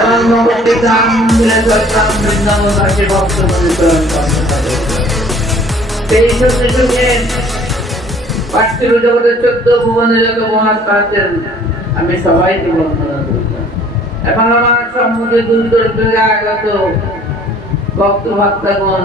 এবং ভগবতী ধাম বৃন্দাবন বৃন্দাবনবাসী ভক্ত মনিকরণ এই সঙ্গে সঙ্গে পার্থিব জগতের 14 ভুবনে যত মহাত্মা আছেন আমি সবাইকে বন্দনা করলাম এবং আমার সম্মুখে দূর দূর থেকে আগত ভক্ত ভক্তগণ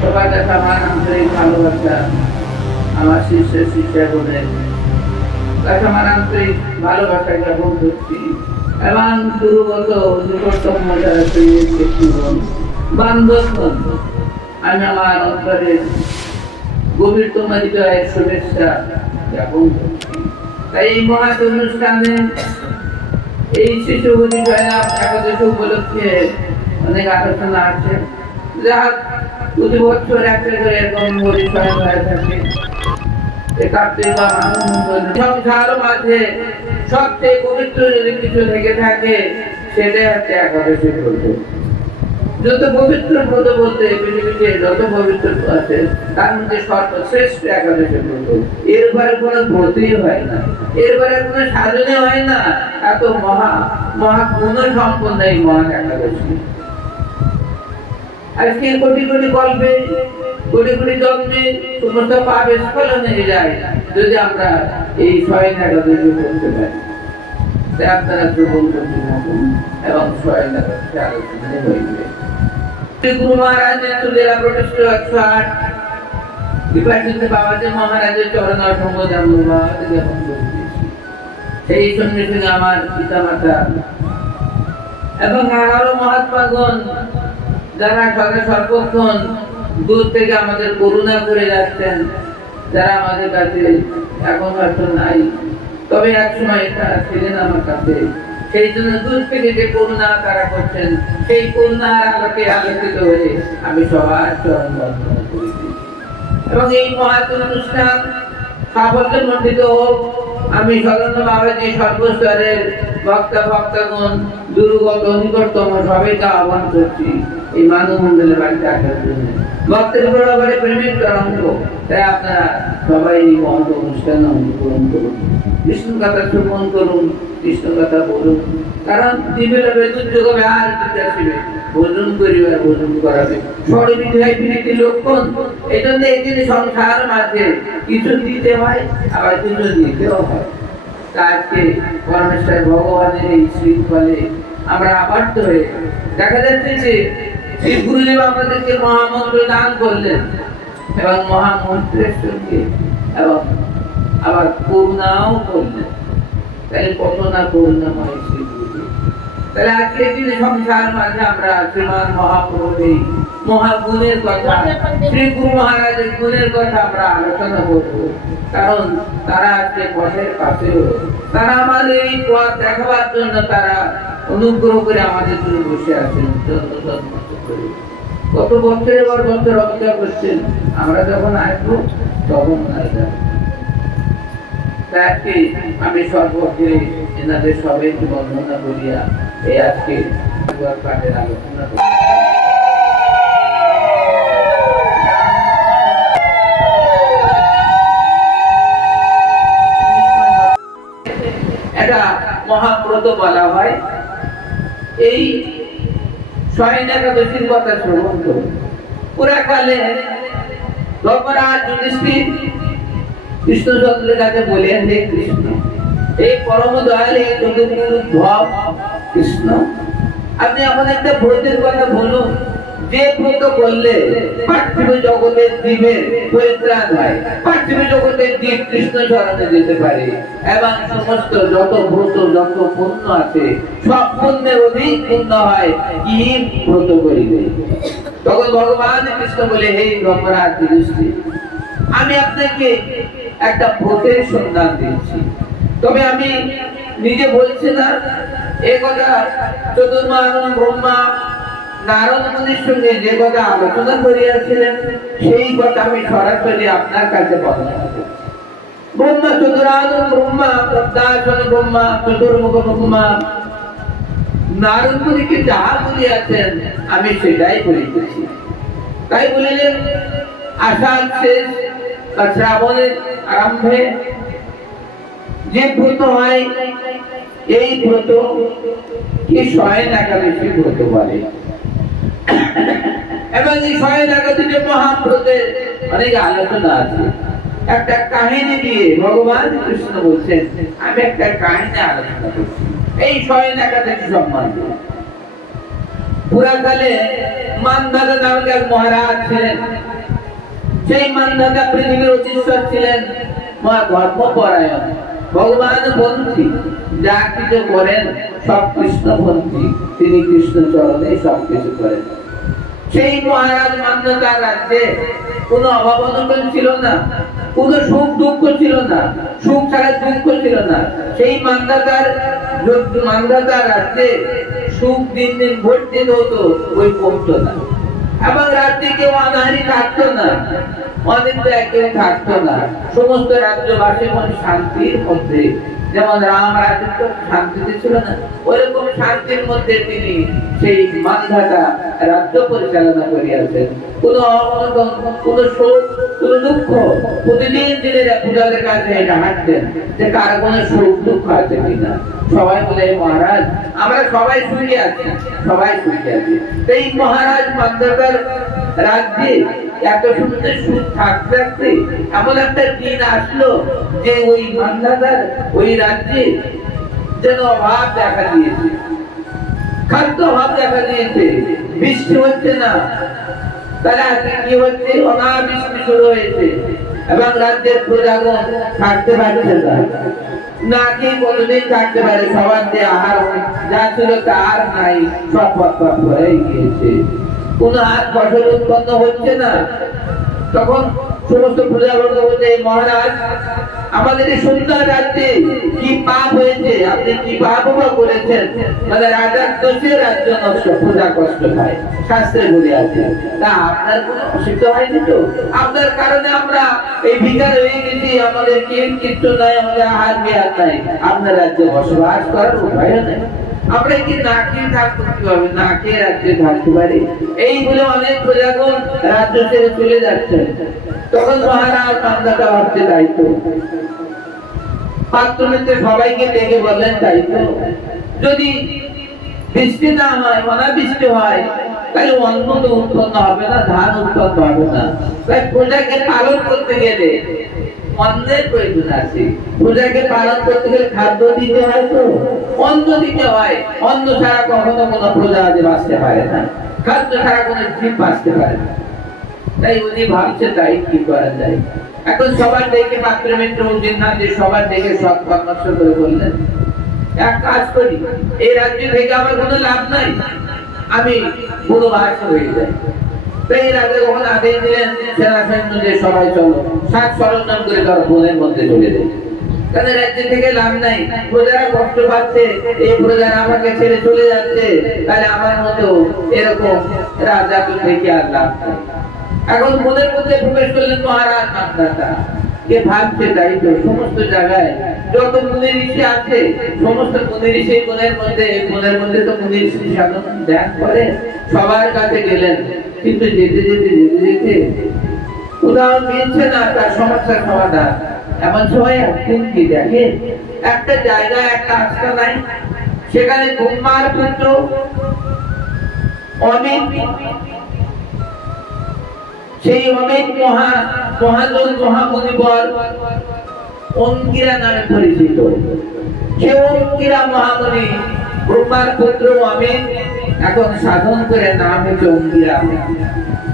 সবার কাছে আমার আন্তরিক ভালোবাসা আমার শিষ্য শিষ্যাগণের কাছে আমার আন্তরিক ভালোবাসা জ্ঞাপন করছি এবং দুর্গত নিকটতম যারা ব্যক্তিগণ বান্ধবগণ আমি আমার অন্তরের গভীরতম হৃদয়ের শুভেচ্ছা জ্ঞাপন করছি। তাই এই মহৎ অনুষ্ঠানে এই শিশু হরিজয়লাভ একাদশ উপলক্ষে অনেক আলোচনা আছে যা প্রতি বছর একটা করে এরকম হরিজয় হয়ে থাকে। সংসার মাঝে সবচেয়ে পবিত্র যদি কিছু থেকে থাকে সেটাই হচ্ছে একাদশী ব্রত। যত পবিত্র ব্রত বলতে পৃথিবীতে যত পবিত্র আছে তার মধ্যে সর্বশ্রেষ্ঠ একাদশী ব্রত। এরপরে কোনো ব্রতই হয় না, এরপরে কোনো সাধনে হয় না। এত মহা গুণ সম্পন্ন এই মহা একাদশী। আজকে কোটি কোটি কল্পে কোটি কোটি জন্মে সমস্ত পাপ স্খলন হয়ে যায় যদি আমরা এই স্বয়ং একাদশী করতে পারি। তাই আপনারা শ্রবণ করতে থাকুন এবং স্বয়ং একাদশী আলোচনায় হইবে। গুরু মহারাজের জেলা প্রতিষ্ঠিত 108 বিভাজিত বাবাজি মহারাজের চরণ অসংখ্য ধন্যবাদ জ্ঞাপন করছি। সেই সঙ্গে সঙ্গে আমার পিতা মাতা এবং আরো মহাত্মাগণ যারা সর্বক্ষণ দূর থেকে আমাদের করুণা করে যাচ্ছেন, যারা আমাদের কাছে এখন হয়তো নাই, তবে এক সময় তারা ছিলেন আমার কাছে। সেই জন্য দূর থেকে যে করুণা তারা করছেন, সেই করুণার আলোকে আলোকিত হয়ে আমি সবার চরণ বন্দনা করেছি। এবং এই মহৎ অনুষ্ঠান সাফল্য মণ্ডিত হোক, আমি স্মরণ বাবাজি সর্বস্তরের ভক্তা ভক্তগণ দুর্গত নিকটতম সবাইকে আহ্বান করছি এই মানব মন্ডলের বাড়িতে আসার জন্য। ভক্তের বরাবরে প্রেমের তরঙ্গ, তাই আপনারা সবাই এই মহৎ অনুষ্ঠানে অংশগ্রহণ করুন, কৃষ্ণ কথা শ্রবণ করুন, কৃষ্ণ কথা বলুন। কারণ জীবের বেদুর যোগবে আর আসবে ভোজন করিবার ভোজন করাবে সর্ববিধায় বিনীতি লক্ষণ। এই জন্য একদিন সংসার মাঝে কিছু দিতে হয় আবার কিছু দিতেও হয়। আজকে পরমেশ্বর ভগবানের এই শৃঙ্খলে আমরা আবদ্ধ হয়ে দেখা যাচ্ছে যে শ্রী গুরুদেব আমাদেরকে মহামন্ত্র দান করলেন এবং মহামন্ত্রের সঙ্গে এবং আবার করুণাও করলেন। তাহলে কত না করুণাময় শ্রী গুরুদেব। তাহলে আজকে দিনে সংসার মাঝে আমরা শ্রীমান মহাপ্রভুর এই মহাগুণের কথা, শ্রী গুরু মহারাজের গুণের কথা আমরা আলোচনা করব। কারণ তারা আজকে পথের পাশেও, তারা আমাদের এই পথ দেখাবার জন্য তারা অনুগ্রহ করে আমাদের জন্য বসে আছেন কত বছরের পর বছর অপেক্ষা করছেন। আমরা যখন আসবো তখন আজকে আমি সর্বক্ষে এনাদের সবাইকে বন্দনা করিয়া এই আজকে পাঠের আলোচনা করি। এটা মহাব্রত বলা হয়। এই স্বয়ং একাদশীর কথা শ্রবণ করুন। পুরাকালে ধর্মরাজ যুধিষ্ঠির কৃষ্ণচন্দ্রের কাছে বলেন, হে কৃষ্ণ, এই পরম দয়াল এই জগৎগুরু ধপ কৃষ্ণ, আপনি এখন একটা ব্রতের কথা বলুন যে ব্রত করলে পার্থিব জগতের জীবের পরিত্রাণ হয়, পার্থিব জগতের জীব কৃষ্ণ চরণে যেতে পারে এবং সমস্ত যত ব্রত যত পুণ্য আছে সব পুণ্যের অধিক পুণ্য হয় কি ব্রত করিবে। তখন ভগবান কৃষ্ণ বলে, হে ধর্মরাজ যুধিষ্ঠির, আমি আপনাকে একটা ব্রতের সন্ধান দিচ্ছি, তবে আমি নিজে বলছি না। এই কথা চতুর্মারণ ব্রহ্মা নারদ মুনির সঙ্গে যে কথা আলোচনা করিয়াছিলেন সেই কথা আমি সরাসরি আপনার কাছে বর্ণনা করছি। ব্রহ্মা চতুরানন ব্রহ্মা পদ্মাসন ব্রহ্মা চতুর্মুখ ব্রহ্মা নারদ মুনিকে যাহা বলিয়াছেন আমি সেটাই বলিতেছি। তাই বলিলেন, আষাঢ় শেষ বা শ্রাবণের আরম্ভে যে ব্রত হয় এই ব্রত কি শয়ন একাদশী ব্রত বলে। এবং এই শয়ন একাদশী মহাব্রতের অনেক আলোচনা আছে। একটা কাহিনী দিয়ে ভগবান কৃষ্ণ বলছেন, আমি একটা কাহিনী আলোচনা করছি এই শয়ন একাদশী সম্বন্ধে। পুরাকালে মানধাতা নামক এক মহারাজ ছিলেন। সেই মানধাতা পৃথিবীর অধীশ্বর ছিলেন, মহা ধর্মপরায়ণ, ভগবান পন্থী, যা কিছু করেন সব কৃষ্ণ পন্থী, তিনি কৃষ্ণ চরণে সবকিছু করেন। সেই মহারাজ মানধাতার রাজ্যে কোনো অভাব অনটন ছিল না, কোনো সুখ দুঃখ ছিল না, সুখ ছাড়া দুঃখ ছিল না। সেই মানধাতার রাজ্যে সুখ দিন দিন বর্ধিত হতো, ওই কমতো না। এবং রাজ্যে কেউ অনাহারি থাকতো না, অনিন্দ কেউ থাকতো না। সমস্ত রাজ্যবাসী শান্তির মধ্যে, যেমন রাম রাজ্য শান্তিতে ছিল না, ওইরকম শান্তির মধ্যে তিনি সেই মানধাতা রাজ্য পরিচালনা করিয়াছেন। কোনো অবনতন, কোনো শোক, কোনো দুঃখ, প্রতিদিন তিনি পূজাদের কাছে এটা হাঁটতেন যে কার কোনো শোক দুঃখ আছে কিনা। সবাই বলে, মহারাজ আমরা সবাই সুখী আছি, সবাই সুখী আছি। এই মহারাজ মানধাতার রাজ্যে এত সুন্দর সুখ থাকতে থাকতে এমন একটা দিন আসলো যে ওই মানধাতার ওই রাজ্যে যেন অভাব দেখা দিয়েছে, খাদ্য অভাব দেখা দিয়েছে, বৃষ্টি হচ্ছে না। তারা কি হচ্ছে, অনাবৃষ্টি শুরু হয়েছে এবং রাজ্যের প্রজাগণ থাকতে পারছে না, না কি কোনদিন থাকতে পারে। সবার যে আহার যা ছিল তার নাই, সব হয়ে গিয়েছে, কোন আর ফসল উৎপন্ন হচ্ছে না। তখন সমস্ত প্রজাবর্গ বলছে, মহারাজ আমাদের এই সুন্দর রাজ্যে কি পাপ হয়েছে, আপনি কি পাপ করেছেন, মানে রাজার দোষে রাজ্য নষ্ট, প্রজা কষ্ট পায়, শাস্ত্রে বলে আছে। তা আপনার কোনো অসুবিধা হয়নি তো? আপনার কারণে আমরা এই ভিকার হয়ে গেছি, আমাদের কিচ্ছু নাই, আমাদের আহার বিহার নাই, আপনার রাজ্যে বসবাস করার উপায় নেই। আমরা কি না খেয়ে থাকবো, কিভাবে না খেয়ে রাজ্যে থাকতে পারি? এই বলে অনেক প্রজাগণ রাজ্য ছেড়ে চলে যাচ্ছে। তখন মহারাজ মানধাতা ভাবতে, তাই তো পাত্র নিতে সবাইকে ডেকে বললেন, তাই তো যদি বৃষ্টি না হয়, অনাবৃষ্টি হয়, তাহলে অন্ন তো উৎপন্ন হবে না, ধান উৎপন্ন হবে না। তাই প্রজাকে পালন করতে গেলে অন্নের প্রয়োজন আছে। প্রজাকে পালন করতে গেলে খাদ্য দিতে হয়, তো অন্ন দিতে হয়। অন্ন ছাড়া কখনো কোনো প্রজা বাঁচতে পারে না, খাদ্য ছাড়া কোনো জীব বাঁচতে পারে না। তাই উনি ভাবছে, তাই কি করা যায়। এখন সবার দেখে পাত্র মিত্র যে সবার দেখে সৎ পরামর্শ করে বললেন, এক কাজ করি, এই রাজ্য থেকে আমার কোনো লাভ নাই, আমি বনবাস হয়ে যাই। তাই রাজা যখন আদেশ দিলেন সেনা সৈন্যদের, সবাই চলো, সাত সরঞ্জাম করে তারা বনের মধ্যে চলে যায়। তাদের রাজ্য থেকে লাভ নাই, প্রজারা কষ্ট পাচ্ছে, এই প্রজারা আমাকে ছেড়ে চলে যাচ্ছে, তাহলে আমার মতো এরকম রাজা থেকে আর লাভ নাই। এখন বনের মধ্যে প্রবেশ করলেন মহারাজ মানধাতা। কে ভাবছে, তাই তো সমস্ত জায়গায় যত মুনি ঋষি আছে, সমস্ত মুনি ঋষি বনের মধ্যে তো মুনি ঋষি সাধন ধ্যান করে, সবার কাছে গেলেন, কিন্তু যেতে যেতে যেতে যেতে কোথাও মিলছে না তার সমস্যার সমাধান। এমন সময় একদিন কি দেখে, একটা জায়গায় একটা আস্তানায়, সেখানে ব্রহ্মার পুত্র অমিত, সেই অমিত মহাজন মহামুনিবর অঙ্গিরা নামে পরিচিত। সে অঙ্গিরা মহামুনি, ব্রহ্মার পুত্র অমিত, এখন সাধন করে নাম হচ্ছে অঙ্গিরা।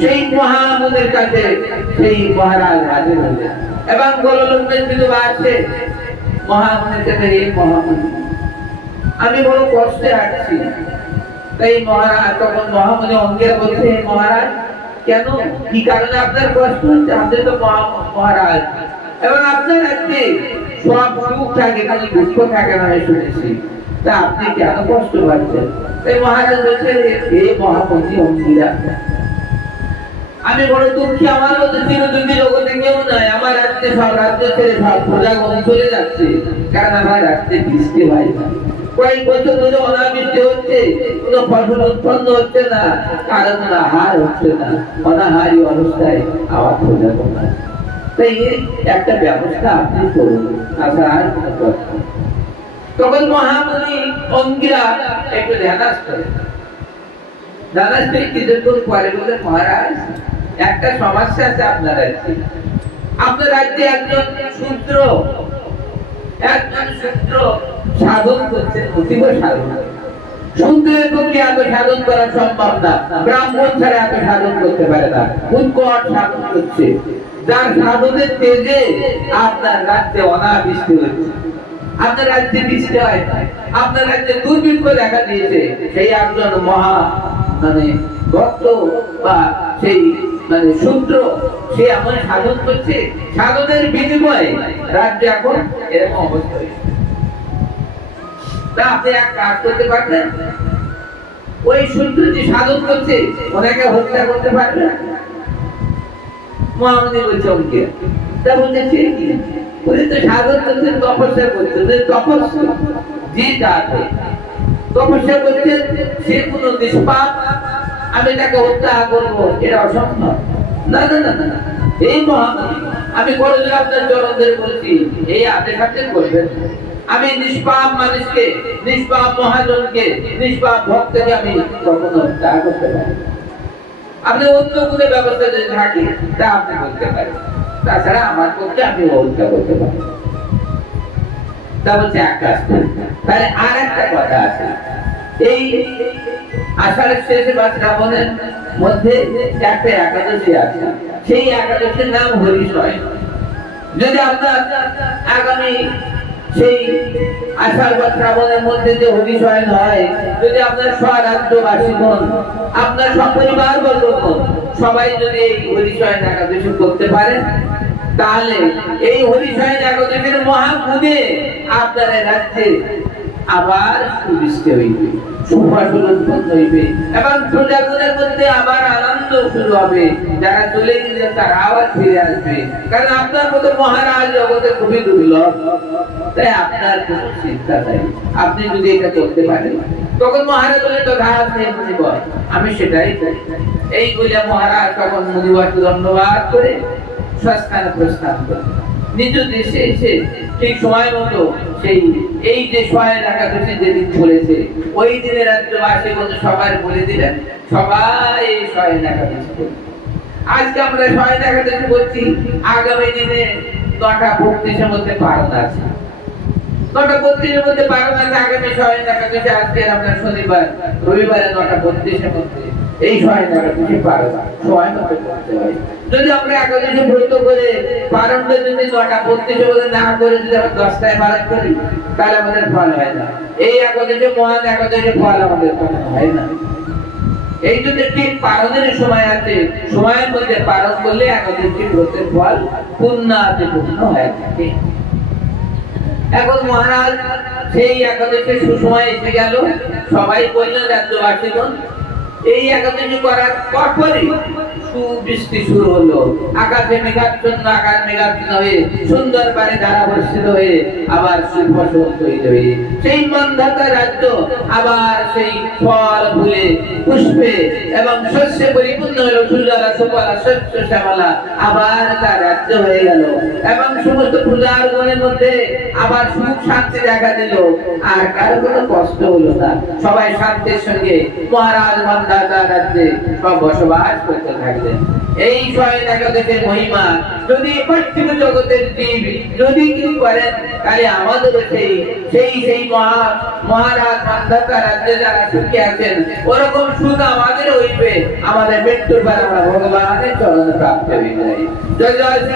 সেই মহামুনির কাছে সেই মহারাজ হাজির হলেন এবং গোললোকের বিধু আছে মহামুনির কাছে, এই মহামুনি আমি বড় কষ্টে আছি। তাই মহারাজ, তখন মহামুনি অঙ্গিরা বলছে, মহারাজ কেন, কি কারণে আপনার কষ্ট হচ্ছে? আপনি তো মহারাজ এবং আপনার রাজ্যে সব সুখ থাকে, খালি দুঃখ থাকে না শুনেছি, তা আপনি কেন কষ্ট পাচ্ছেন? তাই মহারাজ বলছে, হে মহামুনি অঙ্গিরা, আমি বড় দুঃখী, আমার মধ্যে চিরদুঃখী জগতে কেউ নাই। আমার রাজ্যে সব রাজ্য ছেড়ে সব প্রজাগণ চলে যাচ্ছে, কারণ আমার রাজ্যে বৃষ্টি হয় না। কয়েক বছর ধরে অনাবৃষ্টি হচ্ছে, কোনো ফসল উৎপন্ন হচ্ছে না, কারো কোনো আহার হচ্ছে না, অনাহারী অবস্থায় আমার প্রজাগণ আছে। তাই একটা ব্যবস্থা আপনি করুন, আচ্ছা আর কোনো কথা। তখন মহামুনি অঙ্গিরা একটু ধ্যানাস্ত কিছুক্ষণ পরে বলে, মহারাজ একটা সমস্যা আছে আপনার রাজ্যে। আপনার রাজ্যে একজন শূদ্র সাধন করছে, অতীব সাধন। শূদ্রের পক্ষে এত সাধন করা সম্ভব না, ব্রাহ্মণ ছাড়া এত সাধন করতে পারে না, উৎকট সাধন করছে, যার সাধনের তেজে আপনার রাজ্যে অনাবৃষ্টি হচ্ছে, আপনার রাজ্যে বৃষ্টি হয় না, আপনার রাজ্যে দুর্ভিক্ষ দেখা দিয়েছে। সেই একজন মহা ভক্ত বা সেই শূদ্র, সে এমন সাধন করছে, সাধনের বিনিময়ে রাজ্য এখন এরকম অবস্থা হয়েছে। তা আপনি এক কাজ করতে পারবেন, ওই শূদ্র যে সাধন করছে ওনাকে হত্যা করতে পারবেন? মহামুনি বলছে ওকে। তা বলছে সে কি, উনি তো সাধন করছেন, তপস্যা করছেন, তপস্যা যে যাতে তপস্যা করছেন, সে কোনো নিষ্পাপ, আমি তাকে হত্যা করবো এটা অসম্ভব। না না না না, এই মহামুনি আমি কোনদিন আপনার চরণ ধরে বলছি, এই আদেশ আপনি করবেন। আমি নিষ্পাপ মানুষকে, নিষ্পাপ মহাজনকে, নিষ্পাপ ভক্তকে আমি কখনো হত্যা করতে পারি। আপনি অন্য কোনো ব্যবস্থা যদি থাকে তা আপনি বলতে পারেন, তাছাড়া আমার পক্ষে আমি হত্যা করতে পারি। তা বলছে আকাশ। তাহলে আর একটা কথা আছে, এই আষাঢ়ের শেষে বা শ্রাবণের মধ্যে একটা একাদশী আছে, সেই একাদশীর নাম হরিশয়। যদি আপনার আগামী সেই আষাঢ় বা শ্রাবণের মধ্যে যে হরিশয়ন হয়, যদি আপনার স্বরাজ্যবাসীগণ, আপনার সপরিবার বর্গগণ সবাই যদি এই হরিশয়ন একাদশী করতে পারেন, তাহলে এই হরিশয়ন একাদশীর মহাপুণ্যে আপনার রাজ্যে আবার সুবৃষ্টি হইবে, সুফসল উৎপন্ন হইবে এবং প্রজাগণের মধ্যে আবার আনন্দ শুরু হবে। যারা চলে গেছে তারা আবার ফিরে আসবে, কারণ আপনার মতো মহারাজ জগতে খুবই দুর্লভ। তাই আপনার কোনো চিন্তা নাই, আপনি যদি এটা করতে পারেন। তখন মহারাজ বলে, তো ঘাস নেই মুনিবর, আমি সেটাই করি। এই বলে মহারাজ তখন মুনিবরকে ধন্যবাদ করে স্বস্থানে প্রস্থান করেন। নিজ দেশে এসে ঠিক সময় মতো সেই এই যে শয়ন একাদশী যেদিন চলেছে, ওই দিনে রাজ্যবাসী বলতে সবাই বলে দিলেন, সবাই এই শয়ন একাদশী করবে। আজকে আমরা শয়ন একাদশী বলছি, আগামী দিনে 9:32-এর মধ্যে পালন আছে। 9:32-এর মধ্যে পালন আছে আগামী শয়ন একাদশী। আজকে আপনার শনিবার, রবিবারে 9:32-এর মধ্যে এই শয়ন একাদশী পালন সময় মতো করতে হয়। যদি আমরা একাদশী ব্রত করে পালনটা যদি 9:32-এর মধ্যে না করে যদি আমরা 10টায় পালন করি, তাহলে আমাদের ফল হয় না। এই একাদশী মহান একাদশী ফল আমাদের কোনো হয় না। এই জন্য ঠিক পালনের সময় আছে, সময়ের মধ্যে পালন করলে একাদশী ব্রতের ফল পূর্ণাতে পূর্ণ হয়ে থাকে। এখন মহারাজ সেই একাদশীর সুসময় এসে গেল, সবাই বললেন রাজ্যবাসীগণ, এই একাদশী করার পরপরই সুবৃষ্টি শুরু হলো। আকাশে মেঘাচ্ছন্ন, আকাশ মেঘাচ্ছন্ন হয়ে সুন্দর পানি ধারা বর্ষিত হয়ে আবার সুফসল তৈরি হয়ে সেই মন্দাতা রাজ্য আবার সেই ফল ফুলে পুষ্পে এবং শস্যে পরিপূর্ণ হলো। সুজলা সুফলা শস্য শ্যামলা আবার তার রাজ্য হয়ে গেল এবং সমস্ত প্রজার গণের মধ্যে আবার সুখ শান্তি দেখা দিল। আর কারো কোনো কষ্ট হলো না, সবাই শান্তির সঙ্গে মহারাজ মন্দাতা রাজ্যে সব বসবাস করতে থাকলেন। এই শয়ন একাদশীর মহিমা যদি পার্থিব জগতের জীব যদি কি করেন, তাহলে আমাদের সেই মহারাজ মন্দাতা রাজ্যে যারা সুখে আছেন, ওরকম সুখ আমাদের হইবে। আমাদের মৃত্যুর পর আমরা ভগবানের চরণে প্রাপ্ত হয়ে যাই। জয় জয় শ্রী